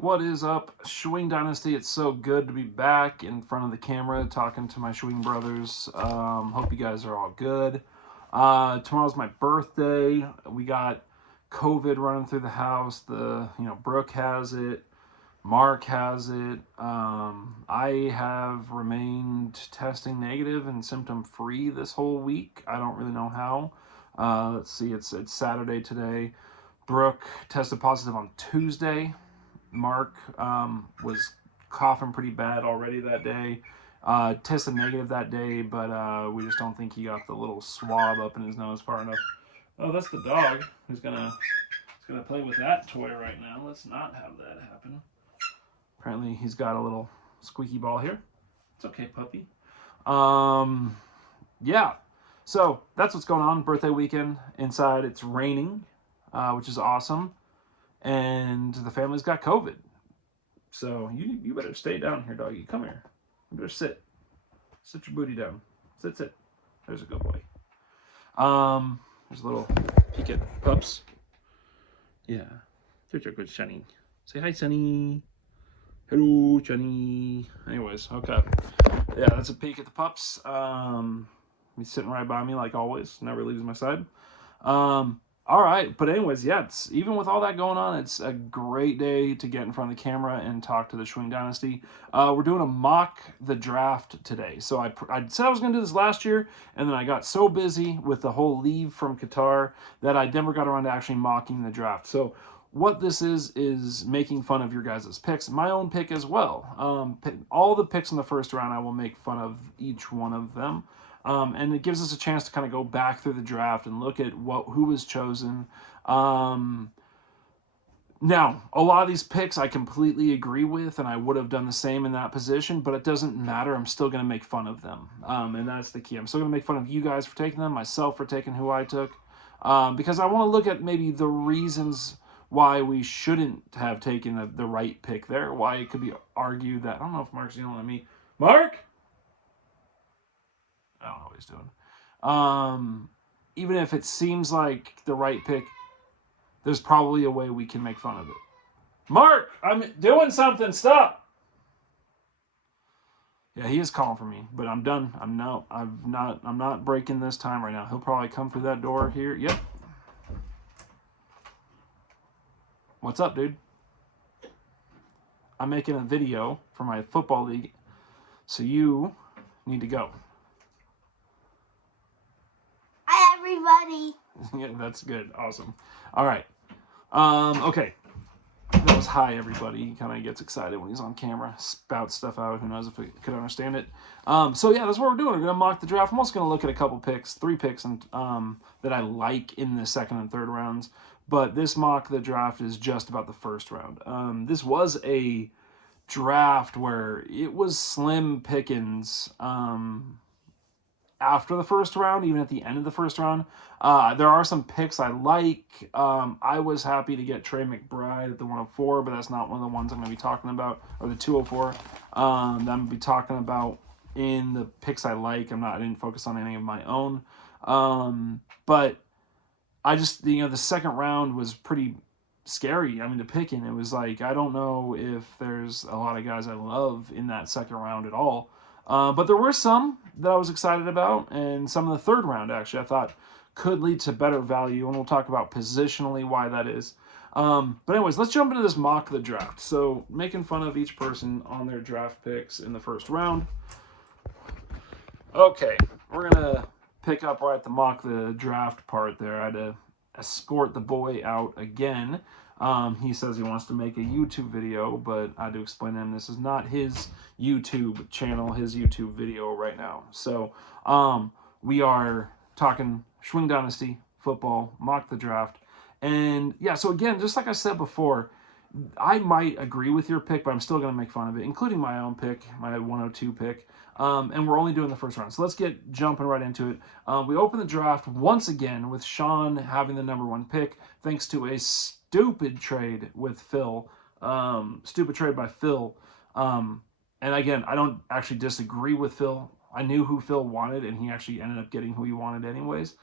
What is up, Schwing Dynasty? It's so good to be back in front of the camera talking to my Schwing brothers. Hope you guys are all good. Tomorrow's my birthday. We got COVID running through the house. Brooke has it. Mark has it. I have remained testing negative and symptom free this whole week. I don't really know how. Let's see. It's Saturday today. Brooke tested positive on Tuesday. Mark was coughing pretty bad already that day. Tested negative that day, but we just don't think he got the little swab up in his nose far enough. Oh, that's the dog who's gonna play with that toy right now. Let's not have that happen. Apparently, he's got a little squeaky ball here. It's okay, puppy. Yeah. So that's what's going on. Birthday weekend inside. It's raining, which is awesome, and the family's got COVID. So you better stay down here, doggy. Come here. You better sit. Sit your booty down. Sit. There's a good boy. There's a little peek at pups. Yeah. There's your good Sunny. Say hi, Sunny. Hello, Sunny. Anyways, okay. Yeah, that's a peek at the pups. He's sitting right by me like always. Never leaves my side. All right, but anyways, yeah, even with all that going on, it's a great day to get in front of the camera and talk to the Schwing Dynasty. We're doing a mock the draft today. So I said I was going to do this last year, and then I got so busy with the whole leave from Qatar that I never got around to actually mocking the draft. So what this is making fun of your guys' picks, my own pick as well. All the picks in the first round, I will make fun of each one of them. And it gives us a chance to kind of go back through the draft and look at who was chosen. Now, a lot of these picks I completely agree with, and I would have done the same in that position, but it doesn't matter. I'm still going to make fun of them, and that's the key. I'm still going to make fun of you guys for taking them, myself for taking who I took, because I want to look at maybe the reasons why we shouldn't have taken the right pick there, why it could be argued that, I don't know if Mark's yelling at me. Mark? I don't know what he's doing. Even if it seems like the right pick, there's probably a way we can make fun of it. Mark, I'm doing something. Stop. Yeah, he is calling for me, but I'm done. I'm not breaking this time right now. He'll probably come through that door here. Yep. What's up, dude? I'm making a video for my football league, so you need to go. Hi, everybody. Yeah, that's good. Awesome. All right. Okay. That was hi, everybody. He kind of gets excited when he's on camera, spouts stuff out. Who knows if we could understand it. So yeah, that's what we're doing. We're gonna mock the draft. I'm also gonna look at a couple picks, 3 picks, and that I like in the second and third rounds. But this mock the draft is just about the first round. This was a draft where it was slim pickings. After the first round, even at the end of the first round. There are some picks I like. I was happy to get Trey McBride at the 104, but that's not one of the ones I'm going to be talking about, or the 204. That I'm going to be talking about in the picks I like. I didn't focus on any of my own. But I just, the second round was pretty scary. I mean, to pick in, it was like, I don't know if there's a lot of guys I love in that second round at all. But there were some that I was excited about, and some of the third round, actually, I thought could lead to better value, and we'll talk about positionally why that is. But anyways, let's jump into this mock the draft. So making fun of each person on their draft picks in the first round. Okay, we're going to pick up right at the mock the draft part there. I had to escort the boy out again. He says he wants to make a YouTube video, but I had to explain to him this is not his YouTube channel, his YouTube video right now. So we are talking Schwing Dynasty, football, mock the draft. And yeah, so again, just like I said before, I might agree with your pick, but I'm still going to make fun of it, including my own pick, my 102 pick. And we're only doing the first round. So let's get jumping right into it. We open the draft once again with Sean having the number 1 pick, thanks to a stupid trade with Phil. Stupid trade by Phil. And again, I don't actually disagree with Phil. I knew who Phil wanted, and he actually ended up getting who he wanted anyways.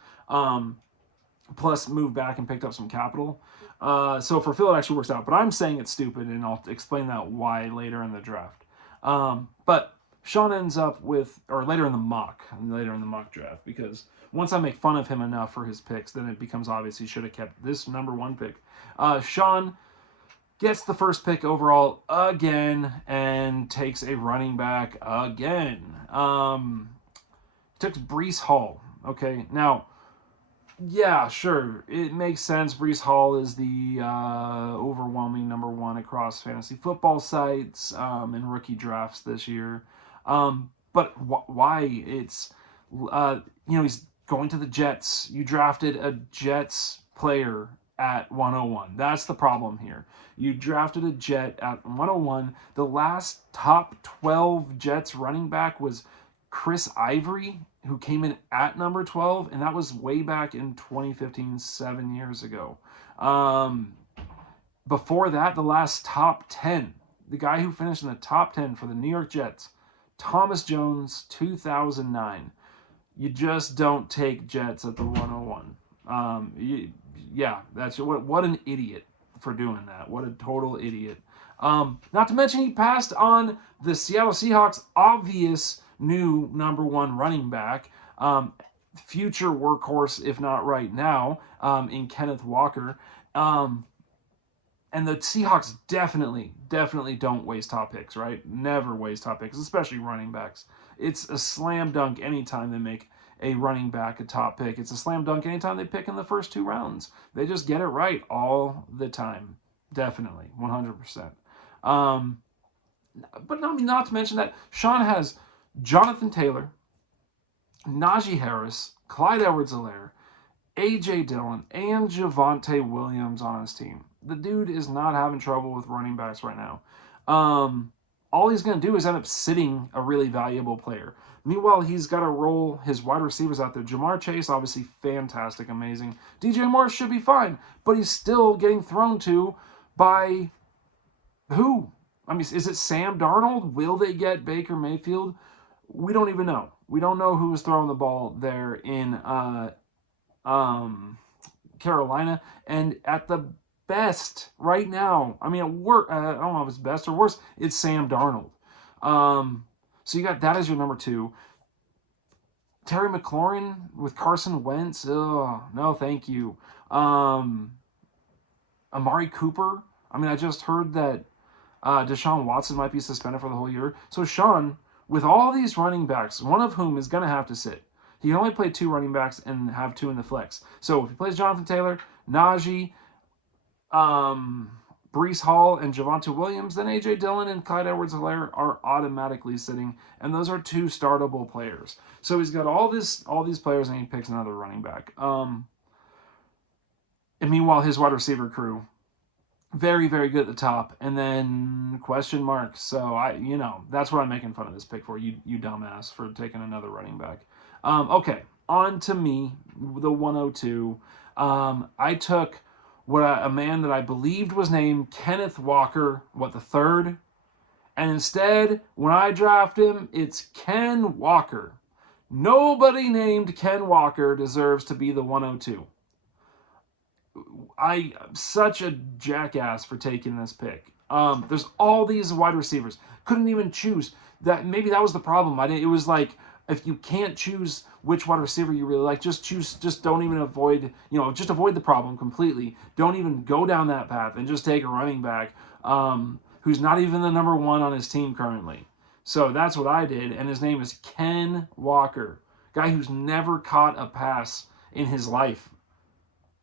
plus moved back and picked up some capital. So for Phil, it actually works out. But I'm saying it's stupid, and I'll explain that why later in the draft. But Sean ends up with, or later in the mock draft, because once I make fun of him enough for his picks, then it becomes obvious he should have kept this number 1 pick. Sean gets the first pick overall again and takes a running back again. Took Breece Hall. Okay, now, yeah, sure, it makes sense. Breece Hall is the overwhelming number 1 across fantasy football sites in rookie drafts this year. But why? It's, he's going to the Jets. You drafted a Jets player at 101. That's the problem here. You drafted a Jet at 101. The last top 12 Jets running back was Chris Ivory, who came in at number 12, and that was way back in 2015, 7 years ago. Before that, the last top 10, the guy who finished in the top 10 for the New York Jets, Thomas Jones, 2009. You just don't take Jets at the 101. Yeah, that's what an idiot for doing that. What a total idiot. Not to mention he passed on the Seattle Seahawks' obvious new number 1 running back, future workhorse, if not right now, in Kenneth Walker. And the Seahawks definitely don't waste top picks, right? Never waste top picks, especially running backs. It's a slam dunk anytime they make a running back a top pick. It's a slam dunk anytime they pick in the first 2 rounds. They just get it right all the time. Definitely, 100%. But not to mention that Sean has Jonathan Taylor, Najee Harris, Clyde Edwards-Helaire, A.J. Dillon, and Javonte Williams on his team. The dude is not having trouble with running backs right now. All he's going to do is end up sitting a really valuable player. Meanwhile, he's got to roll his wide receivers out there. Jamar Chase, obviously fantastic, amazing. DJ Moore should be fine, but he's still getting thrown to by who? I mean, is it Sam Darnold? Will they get Baker Mayfield? We don't even know. We don't know who was throwing the ball there in Carolina. And at the best right now, I mean, at work, I don't know if it's best or worse, it's Sam Darnold. So you got that as your number 2. Terry McLaurin with Carson Wentz. Oh, no, thank you. Amari Cooper. I mean, I just heard that Deshaun Watson might be suspended for the whole year. So Sean, with all these running backs, one of whom is going to have to sit. He can only play 2 running backs and have 2 in the flex. So if he plays Jonathan Taylor, Najee, Breece Hall, and Javonte Williams, then A.J. Dillon and Clyde Edwards-Helaire are automatically sitting, and those are 2 startable players. So he's got all these players, and he picks another running back. And meanwhile, his wide receiver crew, very, very good at the top, and then question marks. So that's what I'm making fun of this pick for. You dumbass for taking another running back. Okay, on to me, the 102. I took a man that I believed was named Kenneth Walker, the 3rd, and instead, when I draft him, it's Ken Walker. Nobody named Ken Walker deserves to be the 102. I'm such a jackass for taking this pick. There's all these wide receivers. Couldn't even choose. Maybe that was the problem. It was like, if you can't choose which wide receiver you really like, just don't even avoid, just avoid the problem completely. Don't even go down that path and just take a running back who's not even the number 1 on his team currently. So that's what I did, and his name is Ken Walker, guy who's never caught a pass in his life.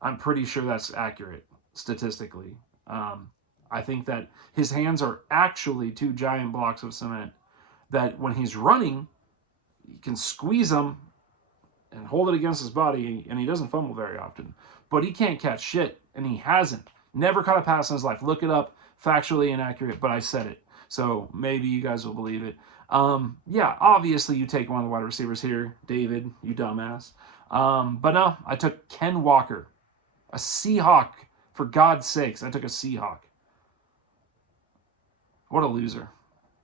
I'm pretty sure that's accurate statistically. I think that his hands are actually 2 giant blocks of cement that when he's running, you can squeeze them and hold it against his body, and he doesn't fumble very often. But he can't catch shit, and he hasn't. Never caught a pass in his life. Look it up. Factually inaccurate, but I said it. So maybe you guys will believe it. Yeah, obviously you take one of the wide receivers here, David, you dumbass. But no, I took Ken Walker. A Seahawk, for God's sakes, I took a Seahawk. What a loser.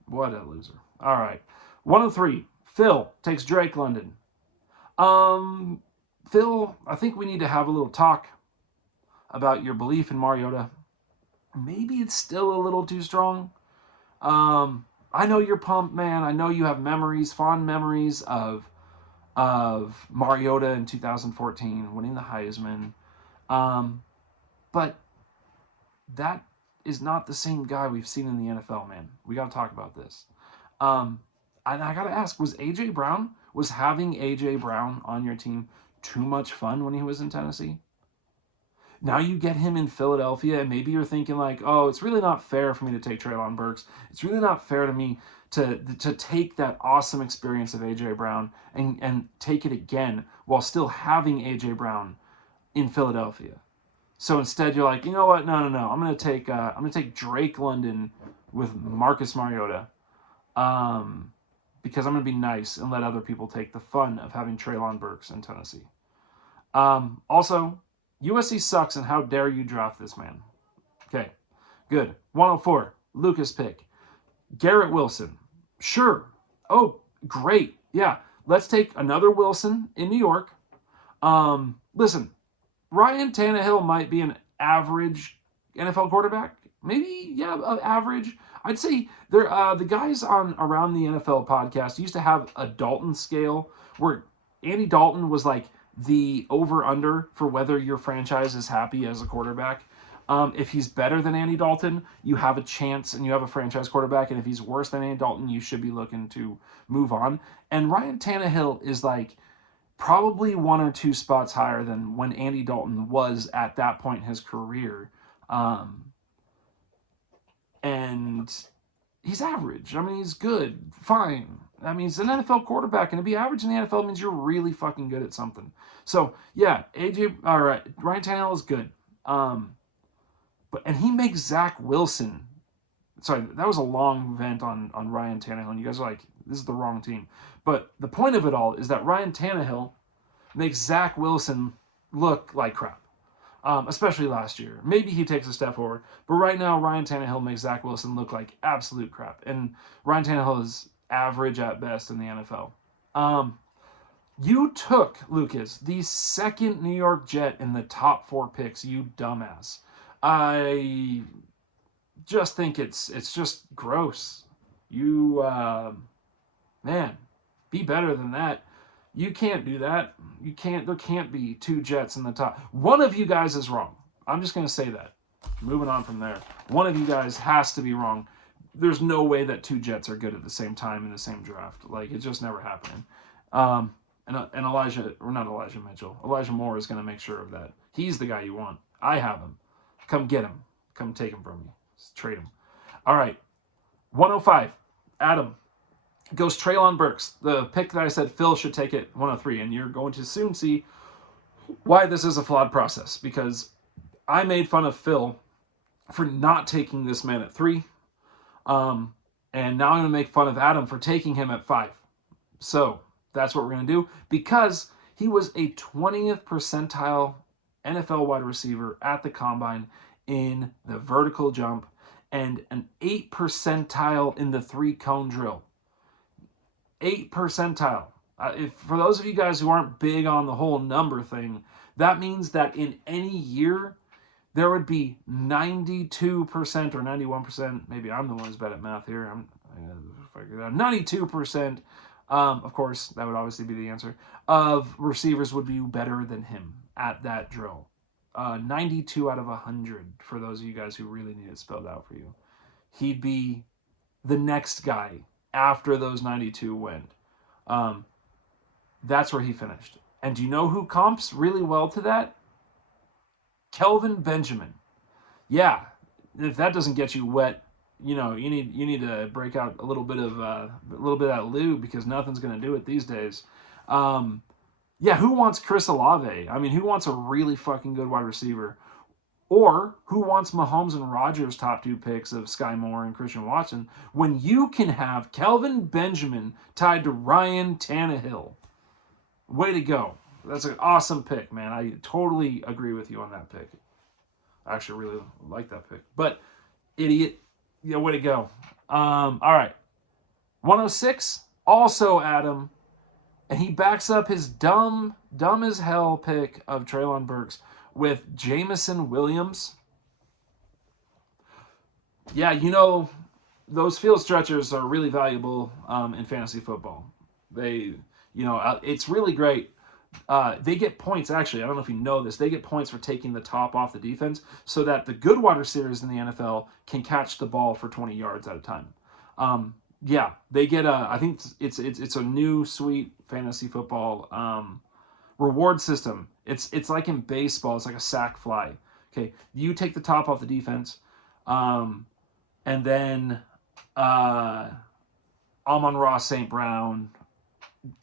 What a loser. All right. 103. Phil takes Drake London. Phil, I think we need to have a little talk about your belief in Mariota. Maybe it's still a little too strong. I know you're pumped, man. I know you have memories, fond memories of Mariota in 2014 winning the Heisman. But that is not the same guy we've seen in the NFL, man. We got to talk about this. And I got to ask, was having A.J. Brown on your team too much fun when he was in Tennessee? Now you get him in Philadelphia, and maybe you're thinking like, oh, it's really not fair for me to take Treylon Burks. It's really not fair to me to take that awesome experience of A.J. Brown and take it again while still having A.J. Brown in Philadelphia. So instead, you're like, you know what? No. I'm gonna take Drake London with Marcus Mariota, because I'm gonna be nice and let other people take the fun of having Treylon Burks in Tennessee. Also, USC sucks, and how dare you draft this man? Okay, good. 104, Lucas pick. Garrett Wilson. Sure. Oh, great. Yeah, let's take another Wilson in New York. Listen, Ryan Tannehill might be an average NFL quarterback. Maybe, yeah, average. I'd say the guys on Around the NFL podcast used to have a Dalton scale where Andy Dalton was like the over-under for whether your franchise is happy as a quarterback. If he's better than Andy Dalton, you have a chance and you have a franchise quarterback. And if he's worse than Andy Dalton, you should be looking to move on. And Ryan Tannehill is like probably one or two spots higher than when Andy Dalton was at that point in his career. And he's average. I mean, he's good, fine. I mean, he's an NFL quarterback, and to be average in the NFL means you're really fucking good at something. So, yeah, Ryan Tannehill is good. And he makes Zach Wilson. Sorry, that was a long vent on Ryan Tannehill, and you guys are like, this is the wrong team. But the point of it all is that Ryan Tannehill makes Zach Wilson look like crap, especially last year. Maybe he takes a step forward, but right now Ryan Tannehill makes Zach Wilson look like absolute crap. And Ryan Tannehill is average at best in the NFL. You took, Lucas, the second New York Jet in the top 4 picks, you dumbass. I just think it's just gross. You, man, be better than that. You can't do that. There can't be 2 Jets in the top. One of you guys is wrong. I'm just going to say that. Moving on from there. One of you guys has to be wrong. There's no way that 2 Jets are good at the same time in the same draft. Like, it's just never happening. And Elijah Moore is going to make sure of that. He's the guy you want. I have him. Come get him. Come take him from me. Just trade him. All right. 105. Adam goes Treylon Burks. The pick that I said Phil should take at 103. And you're going to soon see why this is a flawed process. Because I made fun of Phil for not taking this man at 3. And now I'm going to make fun of Adam for taking him at 5. So that's what we're going to do. Because he was a 20th percentile NFL wide receiver at the combine in the vertical jump and an 8th percentile in the 3-cone drill. 8th percentile. For those of you guys who aren't big on the whole number thing, that means that in any year, there would be 92% or 91%. Maybe I'm the one who's bad at math here. I'm going to figure it out. 92%, of course, that would obviously be the answer, of receivers would be better than him at that drill. 92 out of 100 for those of you guys who really need it spelled out for you. He'd be the next guy after those 92 went. That's where he finished. And do you know who comps really well to that? Kelvin Benjamin. Yeah, if that doesn't get you wet, you need to break out a little bit of that lube, because nothing's going to do it these days. Yeah, who wants Chris Olave? I mean, who wants a really fucking good wide receiver? Or who wants Mahomes and Rodgers' top 2 picks of Sky Moore and Christian Watson when you can have Kelvin Benjamin tied to Ryan Tannehill? Way to go. That's an awesome pick, man. I totally agree with you on that pick. I actually really like that pick. But, idiot, yeah, way to go. All right. 106, also Adam. And he backs up his dumb dumb as hell pick of Treylon Burks with Jameson Williams. Yeah, those field stretchers are really valuable in fantasy football. They, it's really great. They get points, actually. I don't know if you know this. They get points for taking the top off the defense so that the good wide receivers in the NFL can catch the ball for 20 yards at a time. Yeah, they get I think it's a new sweet fantasy football reward system. It's like in baseball. It's like a sack fly. Okay, you take the top off the defense, and then Amon-Ra St. Brown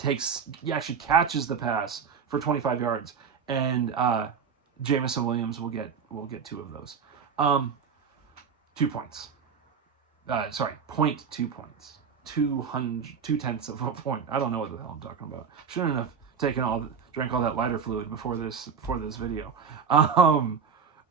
actually catches the pass for 25 yards, and Jameson Williams will get 2 of those. 2 points. Sorry, 0.2 points. 2/10 of a point. I don't know what the hell I'm talking about. Shouldn't have drank all that lighter fluid before this video.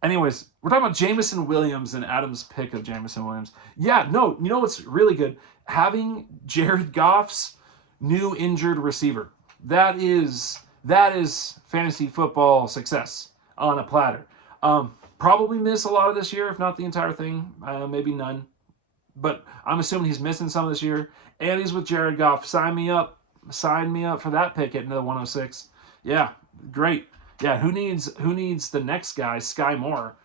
Anyways, we're talking about Jameson Williams and Adam's pick of Jameson Williams. Yeah, no, you know what's really good? Having Jared Goff's new injured receiver. That is fantasy football success on a platter. Probably miss a lot of this year, if not the entire thing, maybe none. But I'm assuming he's missing some this year. And he's with Jared Goff. Sign me up for that pick at another 106. Yeah, great. Yeah, who needs the next guy, Sky Moore,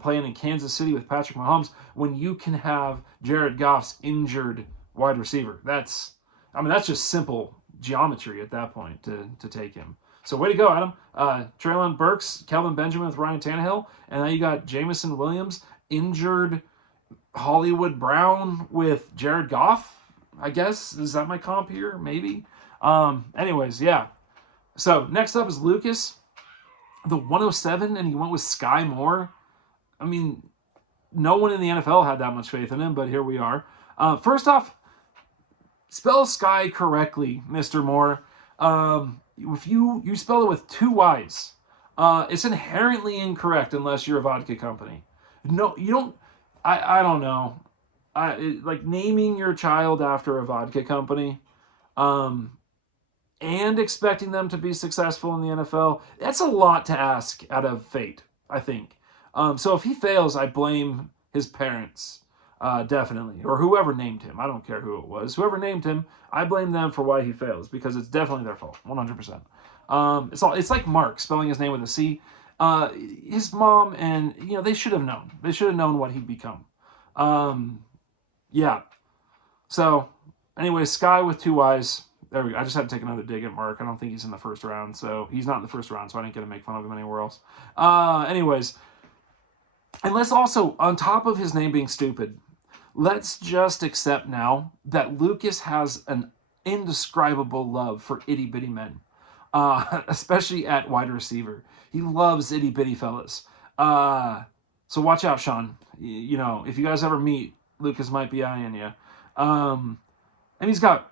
playing in Kansas City with Patrick Mahomes when you can have Jared Goff's injured wide receiver? That's just simple geometry at that point to take him. So way to go, Adam. Treylon Burks, Kelvin Benjamin with Ryan Tannehill, and now you got Jameson Williams, injured Hollywood Brown with Jared Goff. I guess, is that my comp here? Maybe. Anyways, yeah. So next up is Lucas, the 107, and he went with Sky Moore. I mean, no one in the NFL had that much faith in him, but here we are. First off, spell Sky correctly, Mr. Moore. If you spell it with 2 Y's, it's inherently incorrect unless you're a vodka company. No, you don't. I don't know. Like naming your child after a vodka company, and expecting them to be successful in the NFL, that's a lot to ask out of fate, I think. So if he fails, I blame his parents, definitely, or whoever named him. I don't care who it was. Whoever named him, I blame them for why he fails, because it's definitely their fault, 100%. It's like Mark spelling his name with a C. His mom and they should have known. They should have known what he'd become. Yeah. So, anyway, Sky with 2 Y's. There we go. I just had to take another dig at Mark. I don't think he's in the first round, so he's not in the first round, so I didn't get to make fun of him anywhere else. Anyways, and let's also, on top of his name being stupid, let's just accept now that Lucas has an indescribable love for itty bitty men, especially at wide receiver. He loves itty bitty fellas. So watch out, Sean. If you guys ever meet, Lucas might be eyeing you. And he's got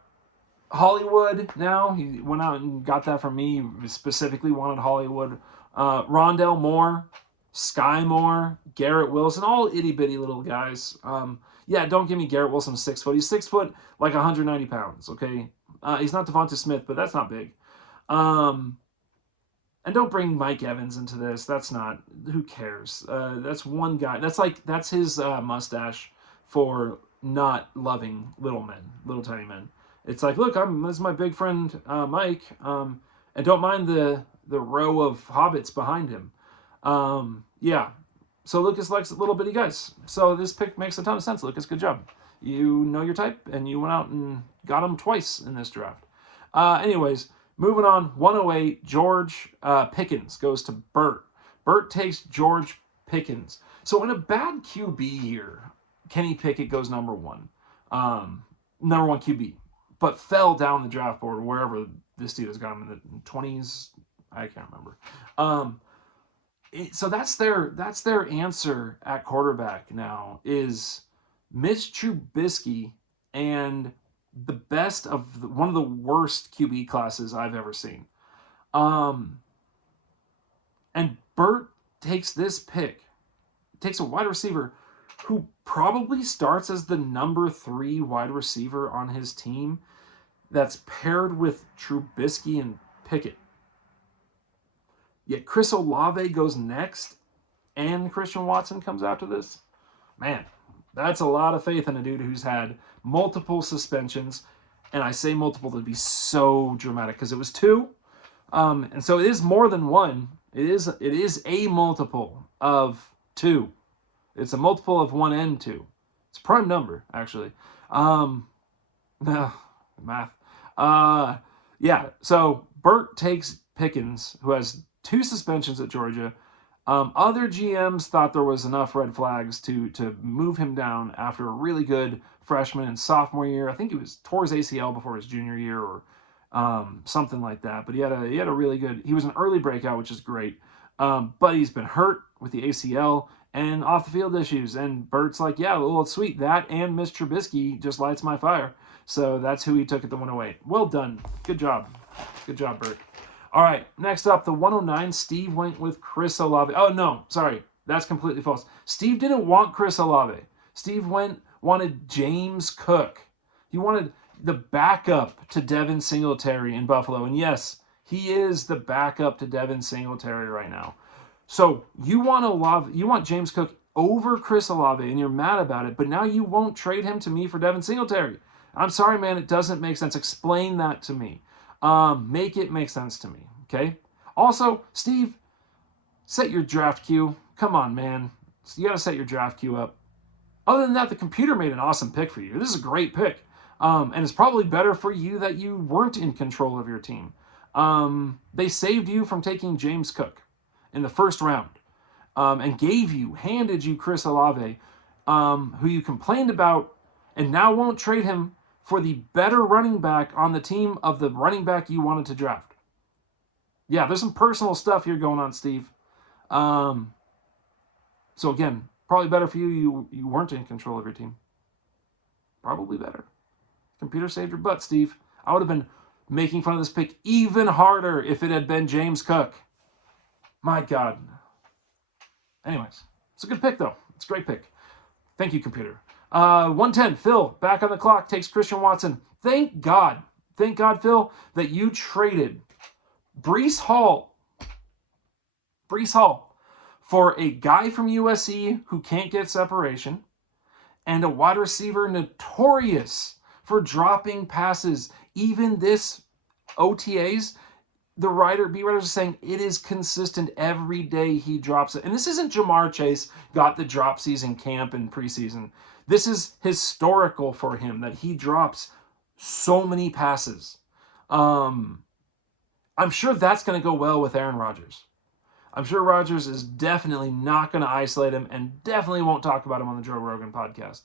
Hollywood now. He went out and got that from me. He specifically wanted Hollywood. Rondell Moore, Sky Moore, Garrett Wilson, all itty bitty little guys. Yeah, don't give me Garrett Wilson 6 foot. He's 6 foot, like 190 pounds. Okay, he's not Devonta Smith, but that's not big. And don't bring Mike Evans into this. That's not. Who cares? That's one guy. That's his mustache for not loving little tiny men. It's like, look, this is my big friend Mike, and don't mind the row of hobbits behind him. Yeah. So Lucas likes little bitty guys. So this pick makes a ton of sense. Lucas, good job. You know your type, and you went out and got him twice in this draft. Anyways, moving on. 108, George Pickens goes to Bert. Bert takes George Pickens. So in a bad QB year, Kenny Pickett goes number 1. Number 1 QB. But fell down the draft board wherever this dude has got him in the 20s. I can't remember. So that's their answer at quarterback now is Mitch Trubisky and the best of one of the worst QB classes I've ever seen. And Bert takes this pick, takes a wide receiver who probably starts as the number 3 wide receiver on his team that's paired with Trubisky and Pickett. Yet Chris Olave goes next, and Christian Watson comes after this. Man, that's a lot of faith in a dude who's had multiple suspensions. And I say multiple to be so dramatic because it was 2. And so it is more than 1. It is a multiple of 2. It's a multiple of 1 and 2. It's a prime number, actually. Math. Yeah, so Burt takes Pickens, who has 2 suspensions at Georgia. Other GMs thought there was enough red flags to move him down after a really good freshman and sophomore year. I think he tore his ACL before his junior year or something like that. But he had a really good. He was an early breakout, which is great. But he's been hurt with the ACL and off the field issues. And Burt's like, yeah, well, it's sweet. That and Mitch Trubisky just lights my fire. So that's who he took at the 108. Well done. Good job. Good job, Burt. All right, next up, the 109, Steve went with Chris Olave. Oh, no, sorry. That's completely false. Steve didn't want Chris Olave. Steve wanted James Cook. He wanted the backup to Devin Singletary in Buffalo. And yes, he is the backup to Devin Singletary right now. So you want James Cook over Chris Olave, and you're mad about it, but now you won't trade him to me for Devin Singletary. I'm sorry, man, it doesn't make sense. Explain that to me. Make it make sense to me, okay? Also, Steve, set your draft queue. Come on, man. You got to set your draft queue up. Other than that, the computer made an awesome pick for you. This is a great pick. And it's probably better for you that you weren't in control of your team. They saved you from taking James Cook in the first round and handed you Chris Olave, who you complained about and now won't trade him for the better running back on the team of the running back you wanted to draft. Yeah, there's some personal stuff here going on, Steve. So again, probably better for you. You weren't in control of your team. Probably better. Computer saved your butt, Steve. I would have been making fun of this pick even harder if it had been James Cook. My God. Anyways, it's a good pick, though. It's a great pick. Thank you, computer. 110, Phil, back on the clock, takes Christian Watson. Thank God, Phil, that you traded Breece Hall for a guy from USC who can't get separation and a wide receiver notorious for dropping passes. Even this OTAs, the beat writers are saying it is consistent every day he drops it. And this isn't Jamar Chase got the drop season camp and preseason. This is historical for him that he drops so many passes. I'm sure that's going to go well with Aaron Rodgers. I'm sure Rodgers is definitely not going to isolate him and definitely won't talk about him on the Joe Rogan podcast.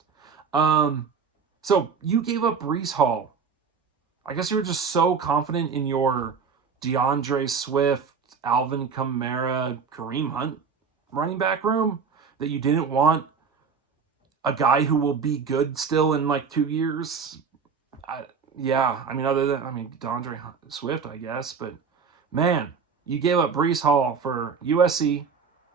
So you gave up Breece Hall. I guess you were just so confident in your DeAndre Swift, Alvin Kamara, Kareem Hunt running back room that you didn't want a guy who will be good still in like 2 years. DeAndre Swift, I guess. But, man, you gave up Breece Hall for USC.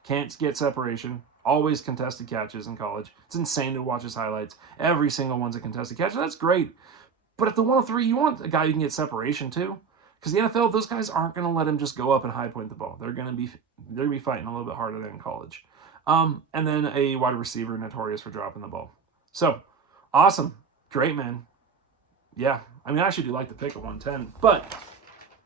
Can't get separation. Always contested catches in college. It's insane to watch his highlights. Every single one's a contested catch. That's great. But at the 103, you want a guy you can get separation to. Because the NFL, those guys aren't going to let him just go up and high point the ball. They're going to be fighting a little bit harder than in college. And then a wide receiver notorious for dropping the ball. So, awesome. Great, man. Yeah, I actually do like the pick at 110, but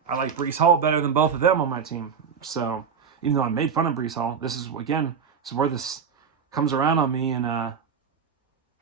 I like Breece Hall better than both of them on my team. So, even though I made fun of Breece Hall, this is where this comes around on me, and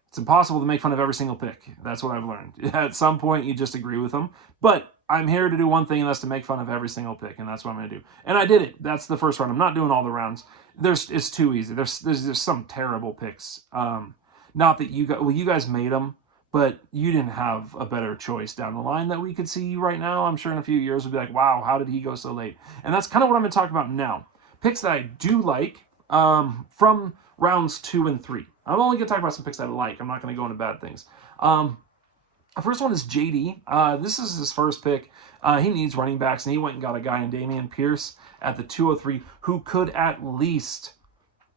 it's impossible to make fun of every single pick. That's what I've learned. At some point, you just agree with them. But I'm here to do one thing, and that's to make fun of every single pick, and that's what I'm going to do. And I did it. That's the first round. I'm not doing all the rounds. It's too easy. There's some terrible picks. Not that you guys made them, but you didn't have a better choice down the line that we could see right now. I'm sure in a few years we'll be like, wow, how did he go so late? And that's kind of what I'm going to talk about now. Picks that I do like from rounds 2 and 3. I'm only going to talk about some picks that I like. I'm not going to go into bad things. The first one is JD. This is his first pick. He needs running backs, and he went and got a guy in Dameon Pierce at the 203 who could at least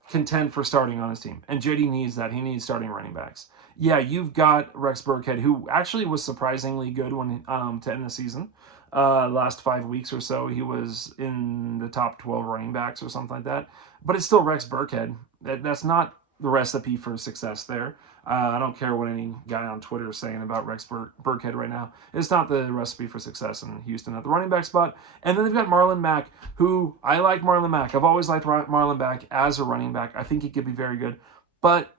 contend for starting on his team. And JD needs that. He needs starting running backs. Yeah, you've got Rex Burkhead, who actually was surprisingly good when to end the season. last 5 weeks or so, he was in the top 12 running backs or something like that. But it's still Rex Burkhead. That's not the recipe for success there. I don't care what any guy on Twitter is saying about Rex Burkhead right now. It's not the recipe for success in Houston at the running back spot. And then they've got Marlon Mack, who I like Marlon Mack. I've always liked Marlon Mack as a running back. I think he could be very good. But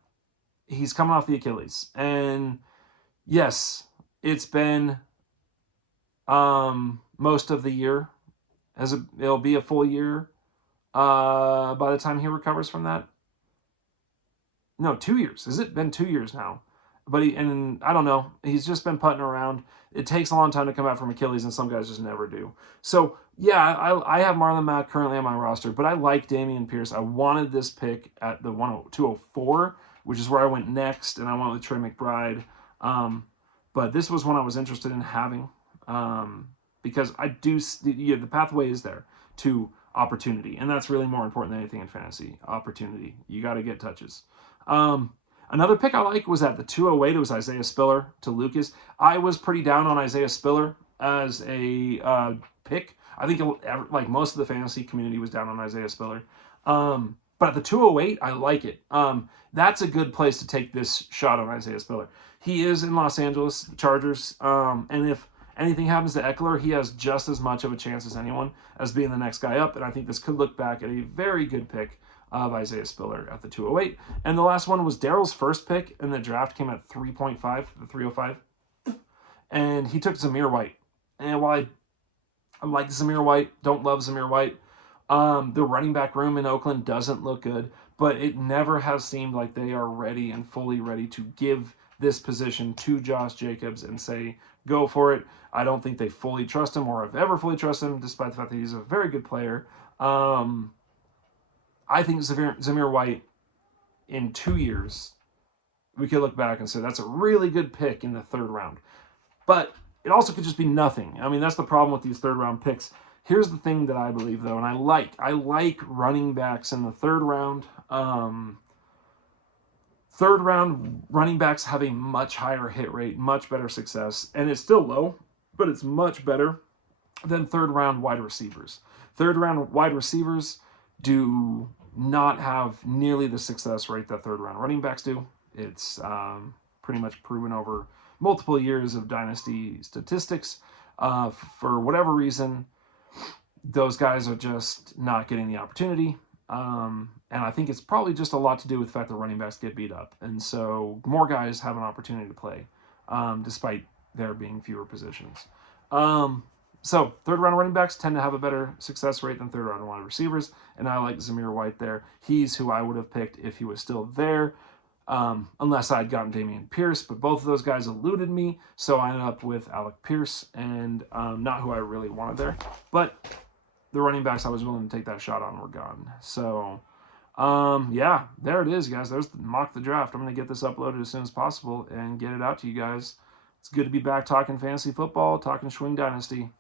he's coming off the Achilles. And yes, it's been most of the year. It'll be a full year by the time he recovers from that. No, 2 years. Has it been 2 years now? But I don't know. He's just been putting around. It takes a long time to come out from Achilles, and some guys just never do. So, yeah, I have Marlon Mack currently on my roster, but I like Dameon Pierce. I wanted this pick at the 204, which is where I went next, and I went with Trey McBride. But this was one I was interested in having because I do the pathway is there to opportunity, and that's really more important than anything in fantasy. Opportunity. You got to get touches. Another pick I like was at the 208. It was Isaiah Spiller to Lucas. I was pretty down on Isaiah Spiller as a pick. I think like most of the fantasy community was down on Isaiah Spiller. But at the 208, I like it. That's a good place to take this shot on Isaiah Spiller. He is in Los Angeles Chargers, and if anything happens to Eckler, he has just as much of a chance as anyone as being the next guy up, and I think this could look back at a very good pick of Isaiah Spiller at the 208. And the last one was Daryl's first pick in the draft, came at 3.5, the 305, and he took Zamir White. And while I like Zamir White, don't love Zamir White, the running back room in Oakland doesn't look good, but it never has seemed like they are ready and fully ready to give this position to Josh Jacobs and say, go for it. I don't think they fully trust him or have ever fully trusted him, despite the fact that he's a very good player. I think Zamir White, in 2 years, we could look back and say that's a really good pick in the third round. But it also could just be nothing. I mean, that's the problem with these third-round picks. Here's the thing that I believe, though, and I like running backs in the third round. Third-round running backs have a much higher hit rate, much better success, and it's still low, but it's much better than third-round wide receivers. Third-round wide receivers do not have nearly the success rate that third-round running backs do. It's pretty much proven over multiple years of dynasty statistics. For whatever reason, those guys are just not getting the opportunity. And I think it's probably just a lot to do with the fact that running backs get beat up. And so more guys have an opportunity to play, despite there being fewer positions. So third-round running backs tend to have a better success rate than third-round wide receivers, and I like Zamir White there. He's who I would have picked if he was still there, unless I had gotten Dameon Pierce, but both of those guys eluded me, so I ended up with Alec Pierce, and not who I really wanted there. But the running backs I was willing to take that shot on were gone. So, yeah, there it is, guys. There's the mock the draft. I'm going to get this uploaded as soon as possible and get it out to you guys. It's good to be back talking fantasy football, talking Schwing Dynasty.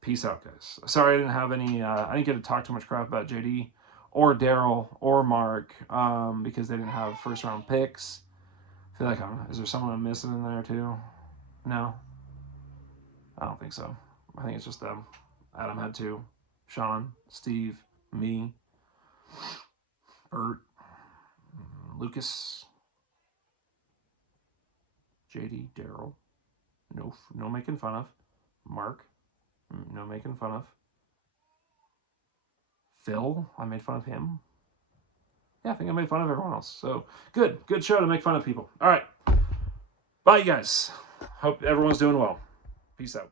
Peace out, guys. Sorry I didn't have any, I didn't get to talk too much crap about JD or Daryl or Mark because they didn't have first-round picks. I feel like, is there someone I'm missing in there too? No? I don't think so. I think it's just them. Adam had two. Sean, Steve, me, Bert, Lucas, JD, Daryl. No making fun of. Mark. No making fun of. Phil, I made fun of him. Yeah, I think I made fun of everyone else. So, good show to make fun of people. All right. Bye, you guys. Hope everyone's doing well. Peace out.